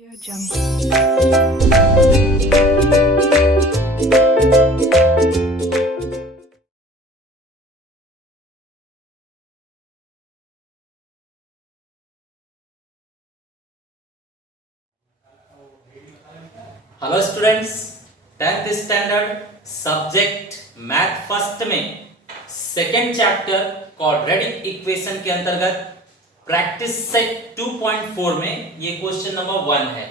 Audio Jungle. Hello students, 10th standard subject math first में second chapter quadratic equation के अंतर्गत practice set 2.4 में ये क्वेश्चन नंबर 1 है।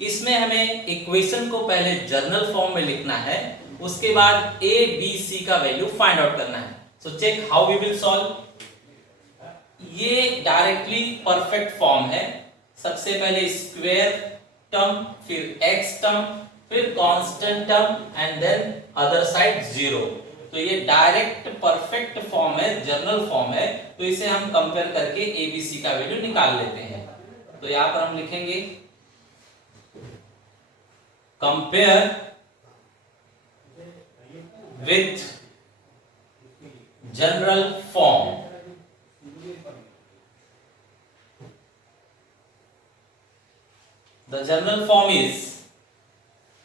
इसमें हमें इक्वेशन को पहले जर्नल फॉर्म में लिखना है, उसके बाद ए बी सी का वैल्यू फाइंड आउट करना है। So check how we will solve. ये डायरेक्टली परफेक्ट फॉर्म है। सबसे पहले स्क्वायर टर्म, फिर x टर्म, फिर constant term and then other side 0। तो ये डायरेक्ट परफेक्ट फॉर्म है, जनरल फॉर्म है। तो इसे हम कंपेयर करके abc का वैल्यू निकाल लेते हैं। तो यहां पर हम लिखेंगे compare with general form. The general form is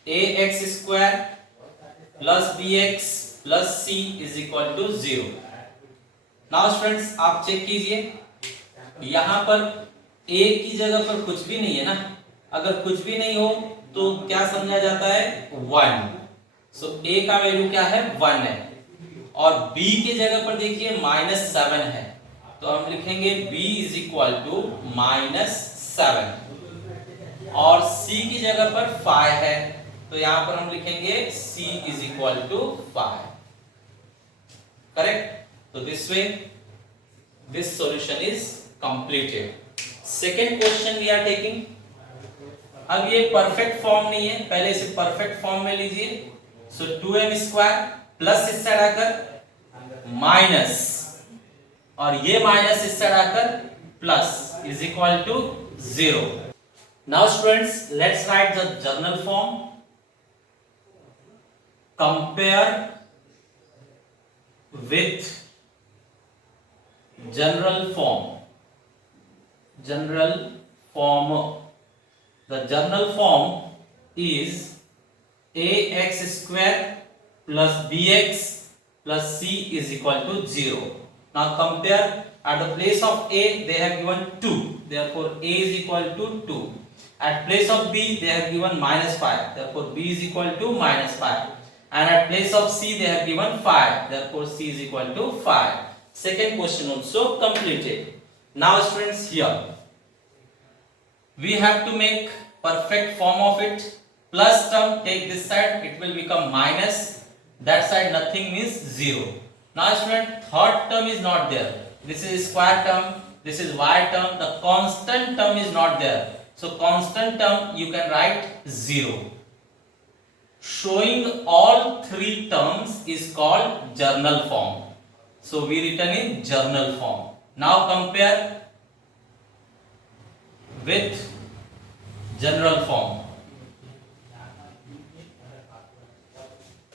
ax square plus bx plus c is equal to 0. Now students, आप चेक कीजिए, यहाँ पर a की जगह पर कुछ भी नहीं है ना। अगर कुछ भी नहीं हो तो क्या समझा जाता है? 1। सो a का वैल्यू क्या है? 1 है। और b की जगह पर देखिए -7 है, तो हम लिखेंगे b is equal to -7। और c की जगह पर 5 है, तो यहां पर हम लिखेंगे c is equal to 5। Correct? तो this way this solution is completed. Second question we are taking. अब ये परफेक्ट फॉर्म नहीं है, पहले इसे परफेक्ट फॉर्म में लीजिए। सो 2m स्क्वायर प्लस इस साइड आकर माइनस, और ये माइनस इस साइड आकर plus is equal to 0। Now students, let's write the journal form. Compare with general form. General form. The general form is ax square plus bx plus c is equal to 0. Now compare. At the place of a they have given 2, therefore a is equal to 2. At place of b they have given -5, therefore b is equal to -5. And at place of c they have given 5, therefore c is equal to 5. Second question also completed. Now students, here we have to make perfect form of it. Plus term take this side, it will become minus, that side nothing means 0. Now student, third term is not there. This is square term, this is y term, the constant term is not there. So constant term you can write 0. Showing all three terms is called journal form. So we written in journal form. Now compare with general form.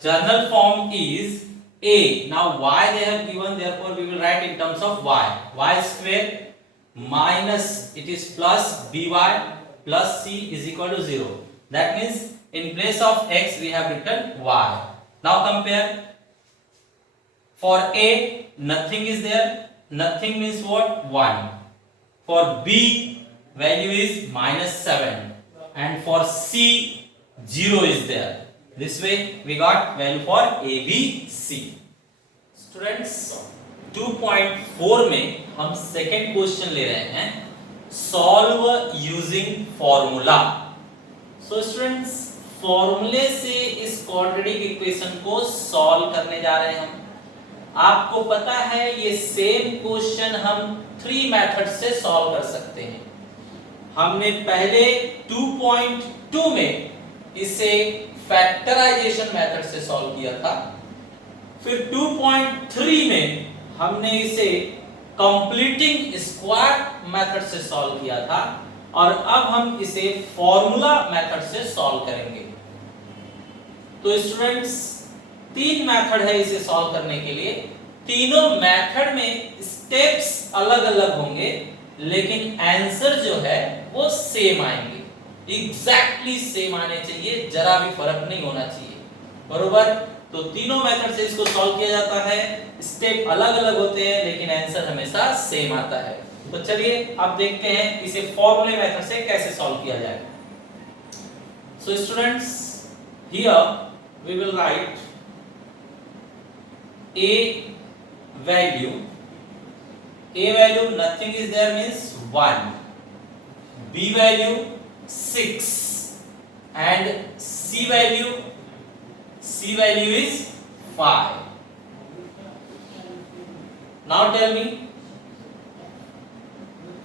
Journal form is a. Now y they have given, therefore we will write in terms of y. Y square minus, it is plus by plus c is equal to 0. That means in place of x we have written y. Now compare. For a nothing is there, nothing means what? 1. For b value is -7, and for c 0 is there. This way we got value for a b c. Students, 2.4 में हम second question ले रहे हैं, solve using formula. So students, फॉर्मूले से इस quadratic equation को solve करने जा रहे हैं हम। आपको पता है ये सेम क्वेश्चन हम 3 मेथड से सॉल्व कर सकते हैं। हमने पहले 2.2 में इसे फैक्टराइजेशन मेथड से सॉल्व किया था, फिर 2.3 में हमने इसे कंप्लीटिंग स्क्वायर मेथड से सॉल्व किया था, और अब हम इसे फॉर्मूला मेथड से सॉल्व करेंगे। तो स्टूडेंट्स, 3 मेथड है इसे सॉल्व करने के लिए। तीनों मेथड में स्टेप्स अलग अलग होंगे, लेकिन आंसर जो है वो सेम आएंगे। एग्जैक्टली सेम आने चाहिए, जरा भी फर्क नहीं होना चाहिए, बरोबर। तो तीनों मेथड से इसको सॉल्व किया जाता है, स्टेप अलग अलग होते हैं लेकिन आंसर हमेशा सेम आता है। तो चलिए अब देखते हैं इसे फॉर्मूले मेथड से कैसे सॉल्व किया जाए। So students, here we will write a value nothing is there means 1, b value 6 and c value is 5. Now tell me,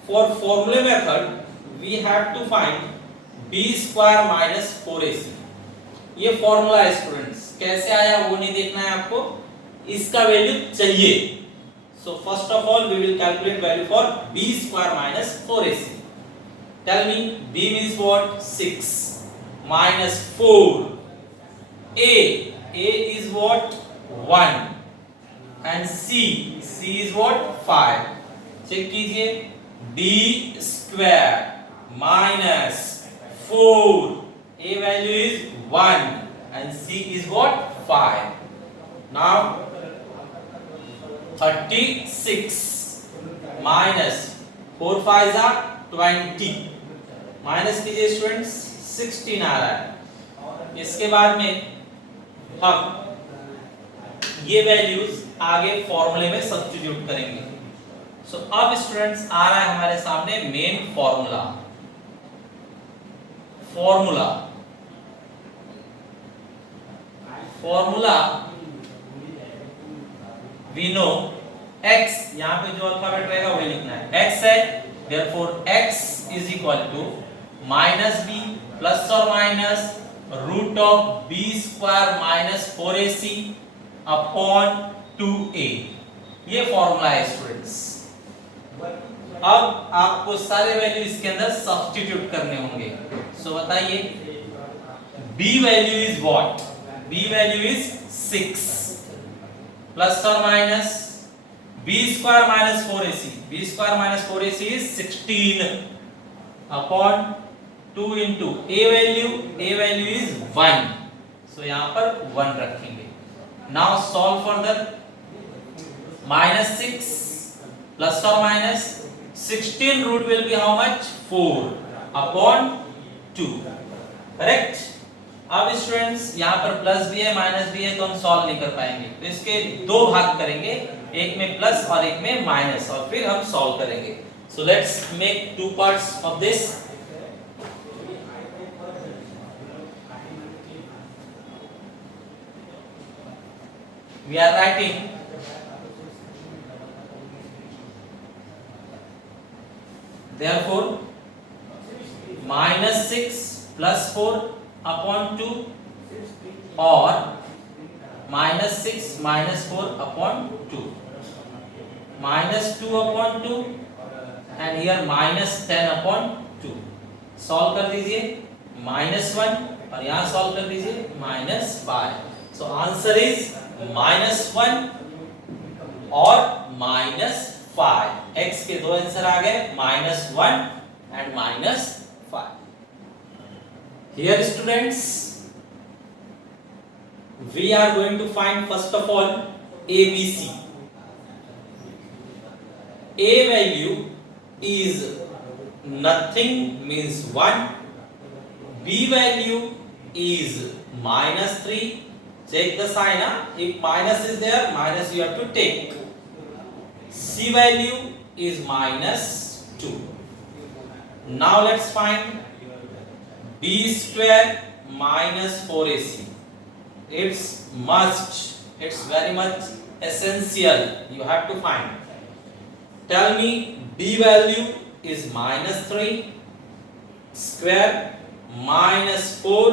for formula method we have to find b square minus 4ac. ये formula है students, कैसे आया वो नहीं देखना है आपको, इसका वैल्यू चाहिए। So first of all we will calculate value for b square minus 4ac. Tell me, b means what? 6 minus 4. A is what? 1 and c is what? 5. Check कीजिए, b square minus 4, a value is 1 and c is what? 5. Now 36 minus 4 5 are 20, minus कीजिए students, 16 आ रहा है। इसके बाद में हम ये values आगे फॉर्मूले में सब्स्टिट्यूट करेंगे। सो अब स्टूडेंट्स आ रहा है हमारे सामने main formula. we know x, यहां पे जो अल्फाबेट रहेगा वही लिखना है, x है, therefore x is equal to minus b plus or minus root of b square minus 4ac upon 2a। ये फॉर्मूला है स्टूडेंट्स। अब आपको सारे वैल्यू इसके अंदर सब्स्टिट्यूट करने होंगे। सो बताइए, b value is what? b value is 6 plus or minus b square minus 4ac. b square minus 4ac is 16 upon 2 into a value is 1. So यहाँ पर 1 रखेंगे। Now solve further. minus 6 plus or minus 16 root will be how much? 4 upon 2. Correct? अब students यहाँ पर plus भी है minus भी है तो हम सॉल्व नहीं कर पाएंगे, तो इसके दो भाग करेंगे, एक में प्लस और एक में माइनस, और फिर हम सॉल्व करेंगे। So let's make two parts of this. We are writing therefore minus 6 plus 4 upon 2 or minus 6 minus 4 upon 2, minus 2 upon 2 and here minus 10 upon 2। Solve कर दीजिए, -1 और यहाँ सॉल्व कर दीजिए -5। सो आंसर इज -1 और -5। x के दो आंसर आ गए, -1 and -5। Here students, we are going to find first of all ABC. A value is nothing means 1, B value is -3, check the sign, if minus is there, minus you have to take, C value is -2. Now let's find b square minus 4ac. It's very much essential, you have to find. Tell me, b value is -3 square minus 4,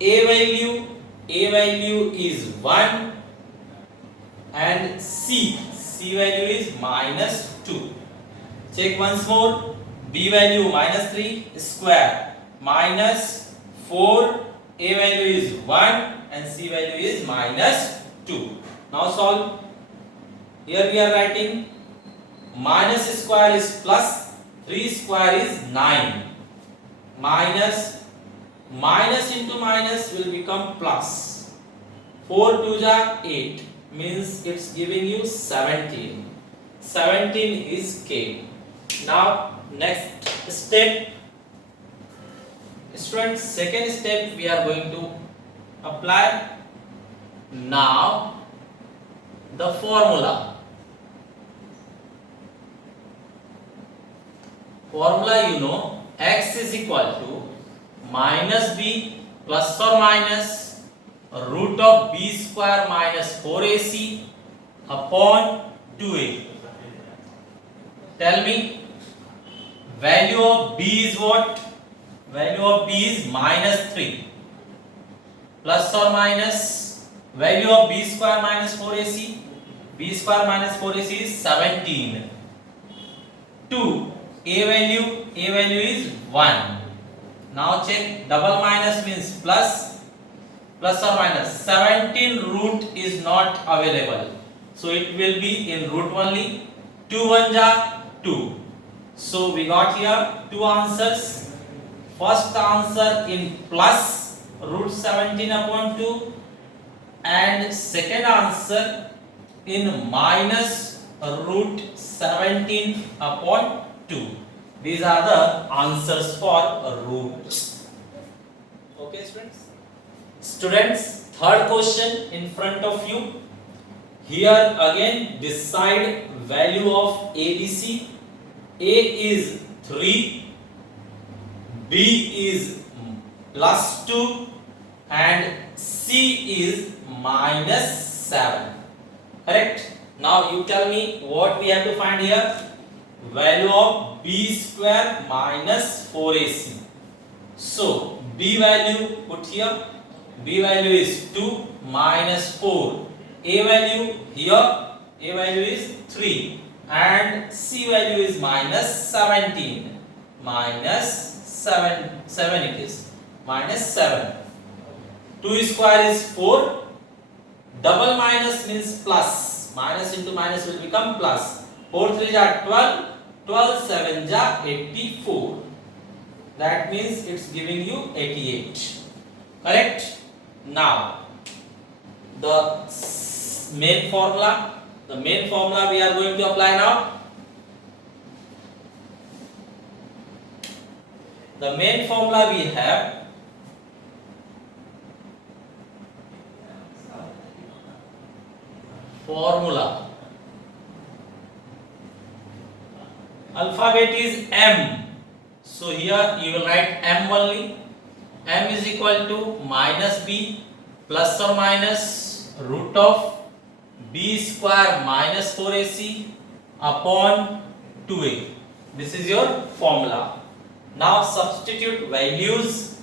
a value is 1 and c value is -2. Check once more, b value -3 square minus 4, a value is 1 and c value is -2. Now solve. Here we are writing minus square is plus, 3 square is 9. minus, minus into minus will become plus. 4 2 ja 8 means it's giving you 17. 17 is K. Now next step, students, second step we are going to apply. Now the formula you know, x is equal to minus b plus or minus root of b square minus 4ac upon 2a. Tell me, value of b is what? Value of b is minus 3 plus or minus value of b square minus 4ac. b square minus 4ac is 17. 2 a value is 1. Now check, double minus means plus, plus or minus. 17 root is not available, so it will be in root only. 2 1 ja 2. So we got here two answers. First answer in plus root 17 upon 2, and second answer in minus root 17 upon 2. These are the answers for roots. Okay, students? Students, third question in front of you. Here again decide value of ABC. A is 3, B is plus 2, and C is minus 7. Correct? Now you tell me what we have to find here. Value of b square minus 4ac. So b value put here. B value is 2 minus 4. A value here. A value is 3. And C value is minus 17. Minus 7 it is. Minus 7. 2 square is 4. Double minus means plus. Minus into minus will become plus. 4 3 are 12. 12 7 ja 84. That means it's giving you 88. Correct? Now the main formula. The main formula we are going to apply now. The main formula we have formula. Alphabet is M. So here you will write M only. M is equal to minus B plus or minus root of b square minus 4ac upon 2a. This is your formula. Now substitute values.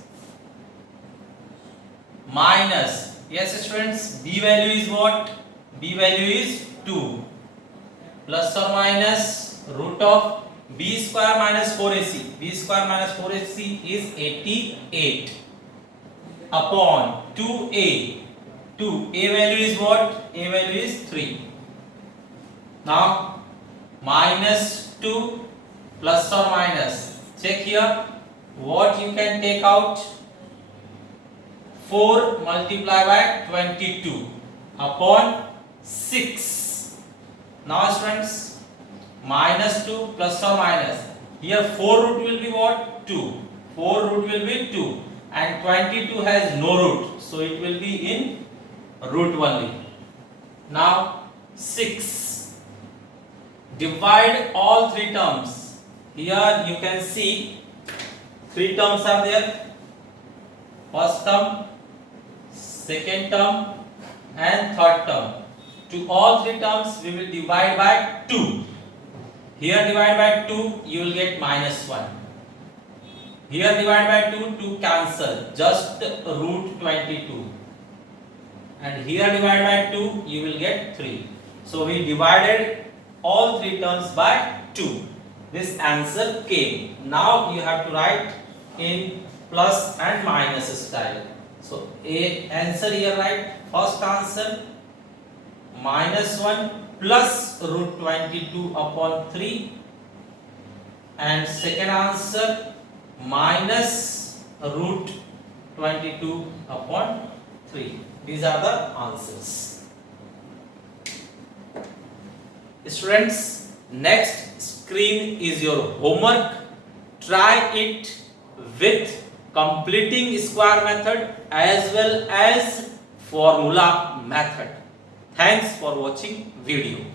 Minus. Yes students, b value is what? B value is 2 plus or minus root of b square minus 4ac. b square minus 4ac is 88 upon 2a. 2. A value is what? A value is 3. Now minus 2 plus or minus. Check here what you can take out. 4 multiplied by 22 upon 6. Now students, minus 2 plus or minus. Here 4 root will be what? 2. 4 root will be 2 and 22 has no root, so it will be in root only. Now 6. Divide all three terms. Here you can see three terms are there. First term, second term and third term. To all three terms we will divide by 2. Here divide by 2, you will get minus 1. Here divide by 2, 2 cancel, just root 22. And here divide by 2, you will get 3. So we divided all three terms by 2. This answer came. Now you have to write in plus and minus style. So a answer here write first answer minus 1 plus root 22 upon 3, and second answer minus root 22 upon 3. These are the answers. Students, next screen is your homework. Try it with completing square method as well as formula method. Thanks for watching video.